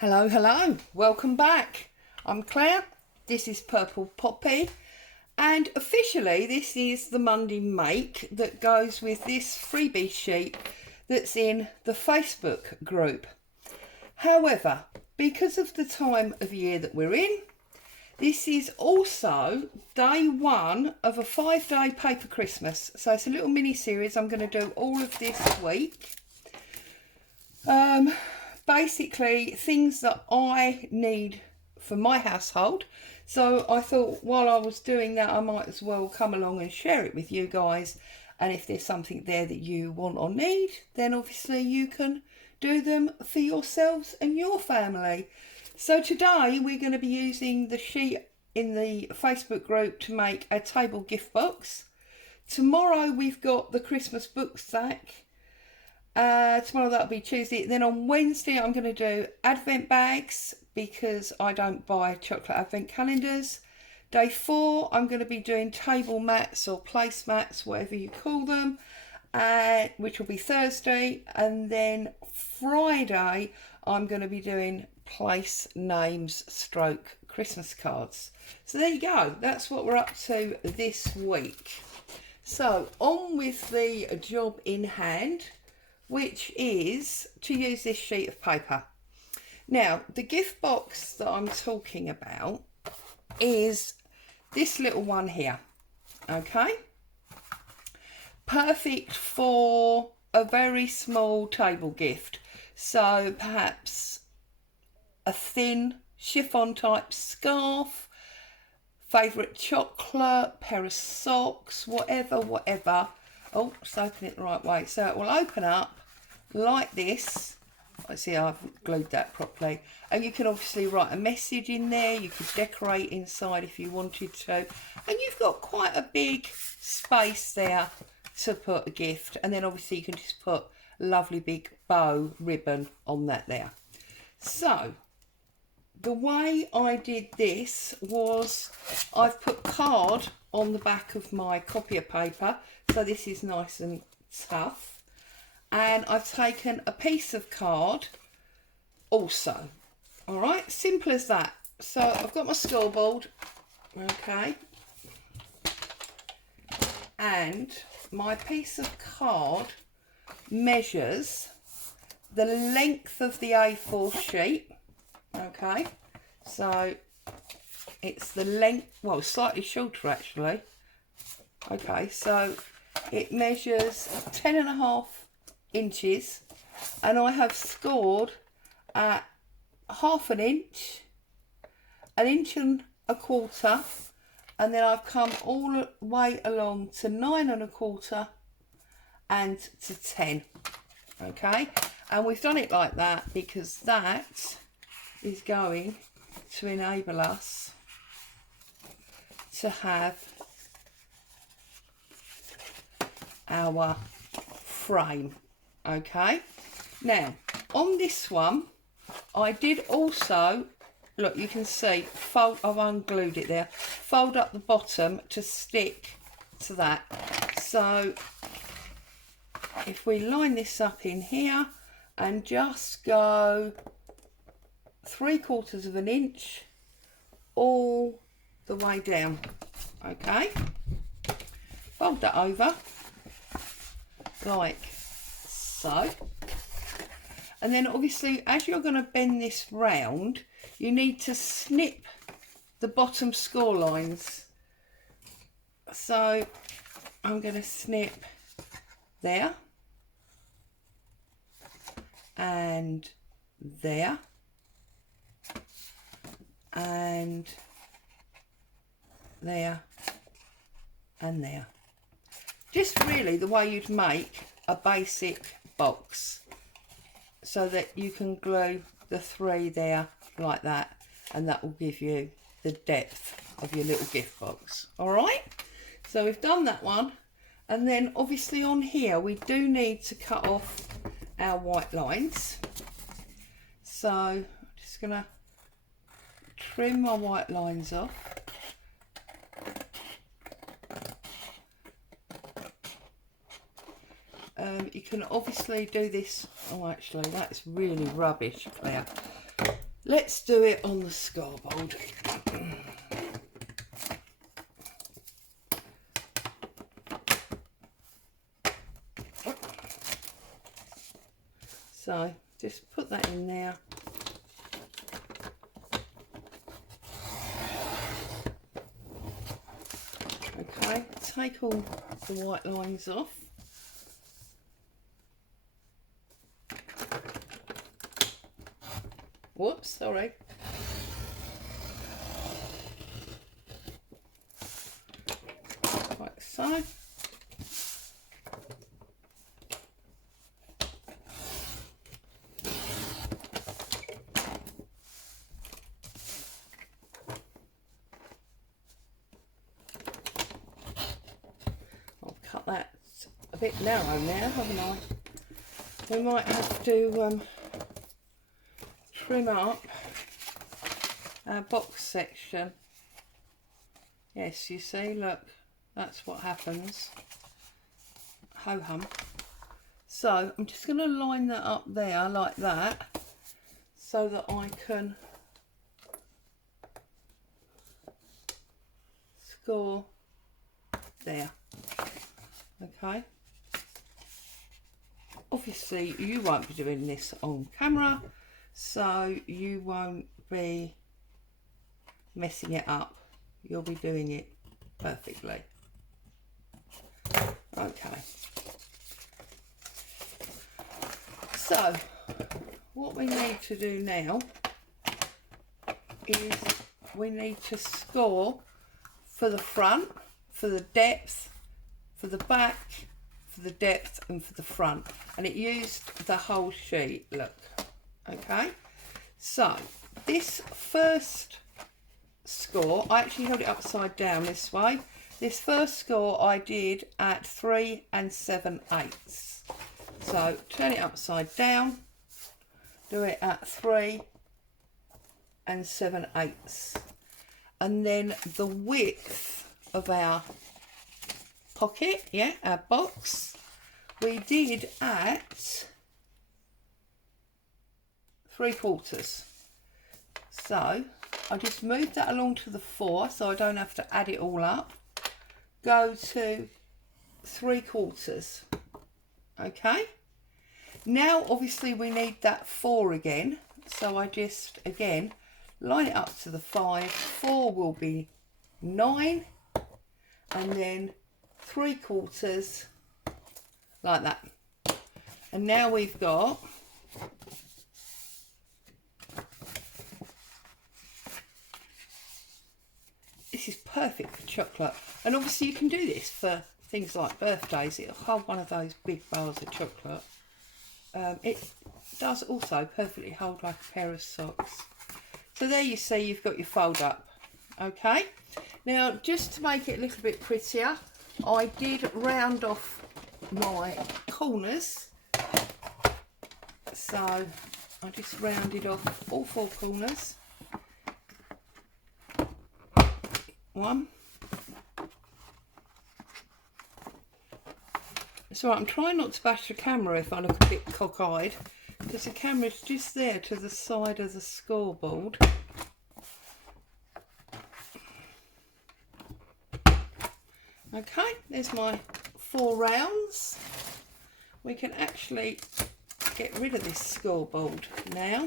Hello, hello, welcome back. I'm Claire, this is Purple Poppy, and officially this is the Monday make that goes with this freebie sheet that's in the Facebook group. However, because of the time of year that we're in, this is also day one of a 5-day paper Christmas. So it's a little mini series. I'm going to do all of this week. Basically things that I need for my household. So I thought while I was doing that, I might as well come along and share it with you guys. And if there's something there that you want or need, then obviously you can do them for yourselves and your family. So today we're going to be using the sheet in the Facebook group to make a table gift box. Tomorrow we've got the Christmas book sack. Tomorrow that'll be Tuesday. Then on Wednesday I'm going to do advent bags because I don't buy chocolate advent calendars. Day 4 I'm going to be doing table mats or placemats, whatever you call them, which will be Thursday. And then Friday I'm going to be doing place names stroke Christmas cards. So there you go, that's what we're up to this week. So on with the job in hand, which is to use this sheet of paper. Now, the gift box that I'm talking about is this little one here, okay? Perfect for a very small table gift. So perhaps a thin chiffon type scarf, favourite chocolate, pair of socks, whatever. Oh, let's open it the right way. So it will open up like this. Let's see, I've glued that properly. And you can obviously write a message in there. You could decorate inside if you wanted to. And you've got quite a big space there to put a gift. And then obviously you can just put a lovely big bow ribbon on that there. So the way I did this was I've put card on the back of my copier paper. So this is nice and tough. And I've taken a piece of card also. All right, simple as that. So I've got my scoreboard, okay. And my piece of card measures the length of the A4 sheet, okay. So it's the length, well, slightly shorter actually. Okay, so it measures 10.5 inches, and I have scored at 1/2 inch, 1 1/4 inches, and then I've come all the way along to 9.25 and to 10. Okay, and we've done it like that because that is going to enable us to have our frame. Okay, now on this one I did also, look, you can see, fold, I've unglued it there, fold up the bottom to stick to that. So if we line this up in here and just go 3/4 inch all the way down, okay, fold that over like so, and then obviously as you're going to bend this round you need to snip the bottom score lines. So I'm going to snip there and there and there and there. Just really the way you'd make a basic box, so that you can glue the 3 there like that, and that will give you the depth of your little gift box. All right, so we've done that one, and then obviously on here we do need to cut off our white lines. So I'm just gonna trim my white lines off. You can obviously do this. Oh, actually, that's really rubbish, Claire. let's do it on the scoreboard. So just put that in there. Okay, take all the white lines off. Whoops, sorry. Like so. Cut that a bit narrow now, haven't I? We might have to trim up our box section. Yes, you see, look, that's what happens. Ho hum. So I'm just going to line that up there like that, so that I can score there. Okay, obviously you won't be doing this on camera, so you won't be messing it up. You'll be doing it perfectly. Okay, so what we need to do now is we need to score for the front, for the depth, for the back, for the depth and for the front, and it used the whole sheet, look. Okay, so this first score, I actually held it upside down this way. This first score I did at 3 7/8. So turn it upside down, do it at 3 7/8, and then the width of our pocket, yeah, our box, we did at 3/4. So I just moved that along to the 4 so I don't have to add it all up. Go to 3/4. Okay, now obviously we need that 4 again, so I just again line it up to the 5. 4 will be 9, and then 3/4 like that. And now we've got this is perfect for chocolate, and obviously you can do this for things like birthdays. It'll hold one of those big bars of chocolate. It does also perfectly hold like a pair of socks. So there you see, you've got your fold up. Okay, now just to make it a little bit prettier, I did round off my corners, so I just rounded off all 4 corners. 1. It's alright, I'm trying not to bash the camera if I look a bit cockeyed, because the camera's just there to the side of the scoreboard. Okay, there's my 4 rounds. We can actually get rid of this scoreboard now,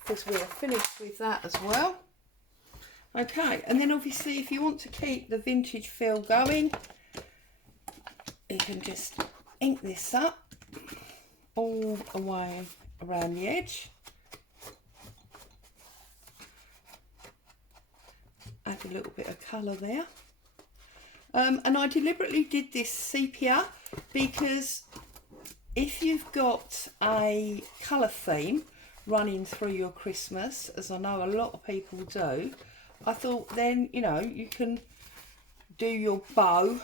because we are finished with that as well. Okay, and then obviously if you want to keep the vintage feel going, you can just ink this up all the way around the edge. Add a little bit of colour there. And I deliberately did this sepia because if you've got a colour theme running through your Christmas, as I know a lot of people do, I thought then, you know, you can do your bow,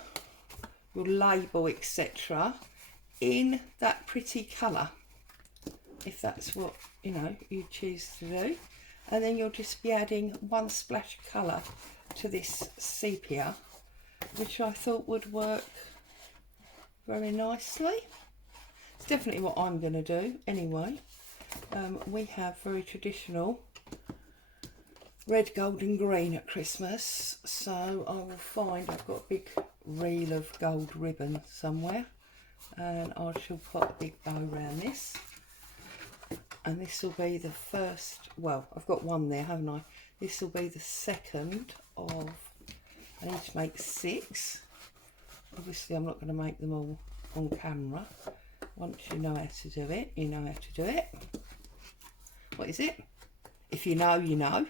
your label, etc. in that pretty colour, if that's what, you know, you choose to do. And then you'll just be adding one splash of colour to this sepia, which I thought would work very nicely. It's definitely what I'm going to do anyway. We have very traditional red, gold and green at Christmas, so I will find, I've got a big reel of gold ribbon somewhere, and I shall put a big bow around this, and this will be the first, well, I've got one there, haven't I? This will be the second of, I need to make 6. Obviously I'm not going to make them all on camera. Once you know how to do it, you know how to do it. What is it? If you know, you know.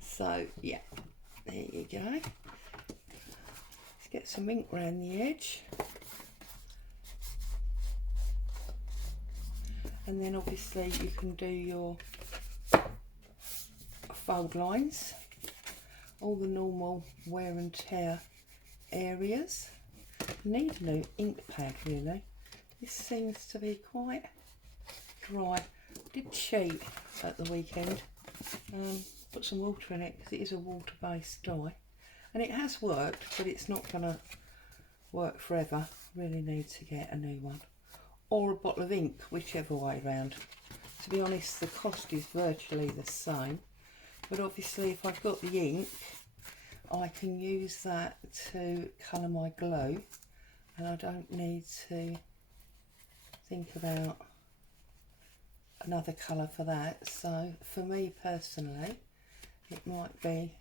So yeah, there you go. Let's get some ink around the edge. And then obviously you can do your fold lines, all the normal wear and tear areas. Need a new ink pad really. This seems to be quite dry. Did cheat at the weekend, put some water in it because it is a water based dye, and it has worked, but it's not going to work forever. Really need to get a new one, or a bottle of ink, whichever way round. To be honest, the cost is virtually the same, but obviously if I've got the ink I can use that to colour my glue, and I don't need to think about another colour for that. So for me personally, it might be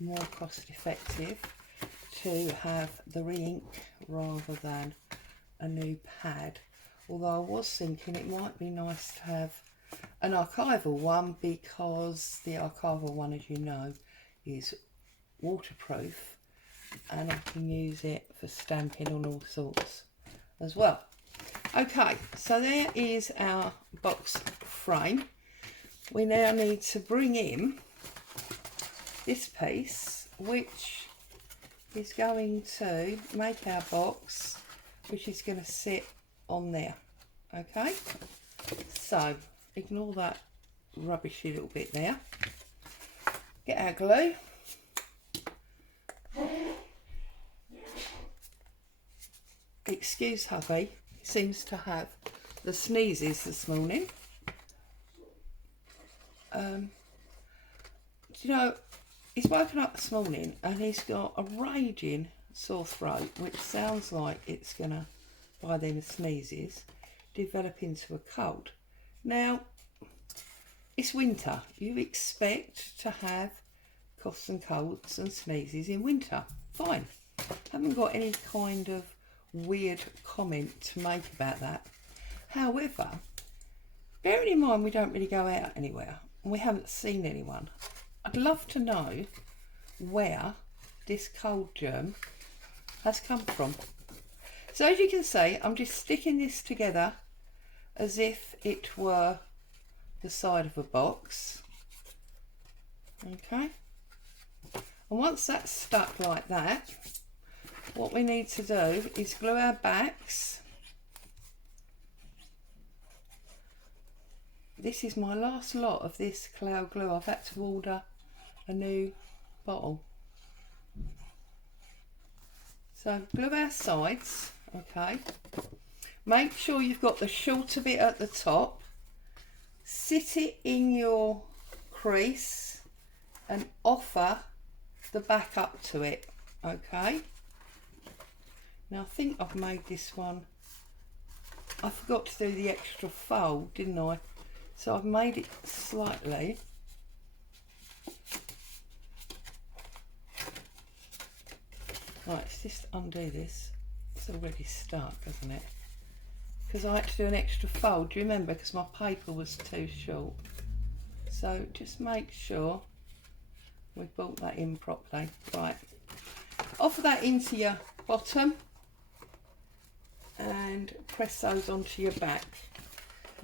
more cost effective to have the re-ink rather than a new pad. Although I was thinking it might be nice to have an archival one, because the archival one, as you know, is waterproof, and I can use it for stamping on all sorts as well. Okay, so there is our box frame. We now need to bring in this piece, which is going to make our box, which is going to sit on there. Okay, so ignore that rubbishy little bit there. Get our glue. Excuse hubby, he seems to have the sneezes this morning. Do you know, he's woken up this morning and he's got a raging sore throat, which sounds like it's gonna, by them sneezes, develop into a cold. Now, it's winter. You expect to have coughs and colds and sneezes in winter. Fine. Haven't got any kind of weird comment to make about that. However, bearing in mind we don't really go out anywhere and we haven't seen anyone, I'd love to know where this cold germ has come from. So as you can see, I'm just sticking this together as if it were the side of a box. Okay, and once that's stuck like that, what we need to do is glue our backs. This is my last lot of this cloud glue. I've had to order a new bottle. So glue our sides, okay. Make sure you've got the shorter bit at the top. Sit it in your crease and offer the back up to it, okay. Now I think I've made this one, I forgot to do the extra fold, didn't I? So I've made it slightly. Right, let's just undo this. It's already stuck, hasn't it? Because I had to do an extra fold, do you remember? Because my paper was too short. So just make sure we've brought that in properly. Right, offer that into your bottom and press those onto your back.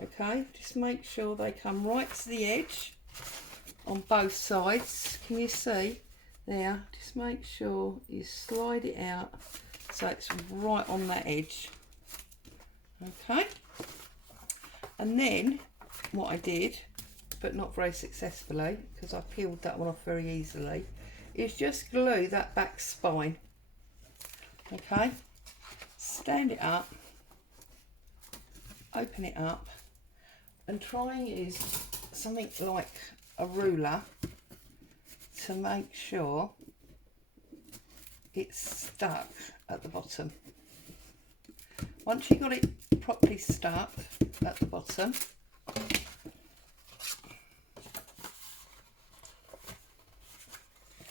Okay, just make sure they come right to the edge on both sides. Can you see there? Just make sure you slide it out so it's right on that edge. Okay, and then what I did, but not very successfully because I peeled that one off very easily, is just glue that back spine. Okay, stand it up, open it up, and try and use something like a ruler to make sure it's stuck at the bottom. Once you've got it properly stuck at the bottom,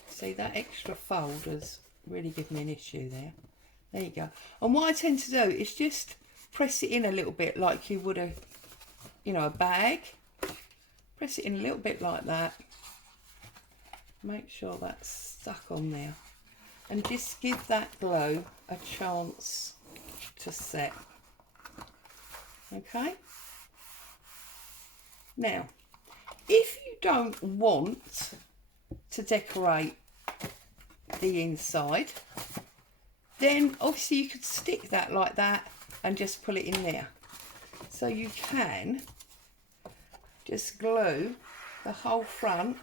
see that extra fold has really given me an issue there. There you go. And what I tend to do is just press it in a little bit like you would a, you know, a bag. Press it in a little bit like that. Make sure that's stuck on there. And just give that glue a chance to set. Okay? Now, if you don't want to decorate the inside, then obviously you could stick that like that and just pull it in there. So you can just glue the whole front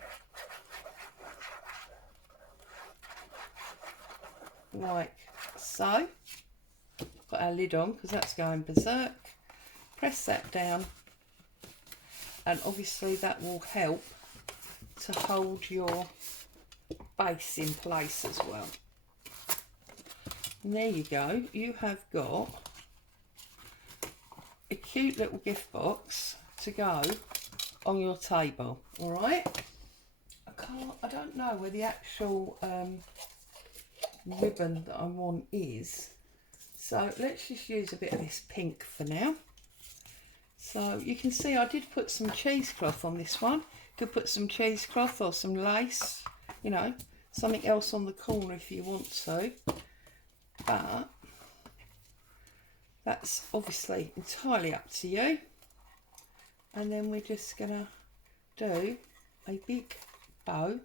like so. Put our lid on because that's going berserk. Press that down, and obviously that will help to hold your base in place as well. And there you go, you have got a cute little gift box to go on your table. All right, I don't know where the actual ribbon that I want is, so let's just use a bit of this pink for now. So you can see I did put some cheesecloth on this one. You could put some cheesecloth or some lace, you know, something else on the corner if you want to, but that's obviously entirely up to you. And then we're just gonna do a big bow,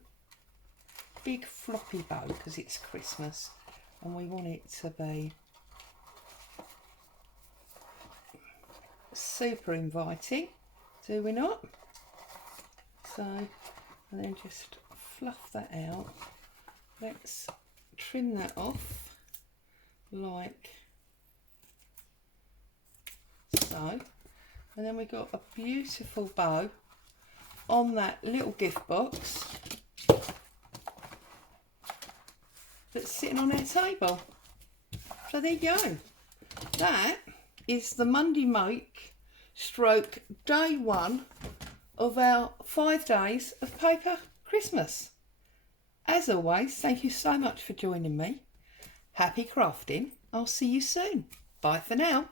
big floppy bow, because it's Christmas and we want it to be super inviting, do we not? So, and then just fluff that out. Let's trim that off like so. And then we've got a beautiful bow on that little gift box that's sitting on our table. So there you go. That is the Monday Make stroke day one of our 5 days of paper Christmas. As always, thank you so much for joining me. Happy crafting. I'll see you soon. Bye for now.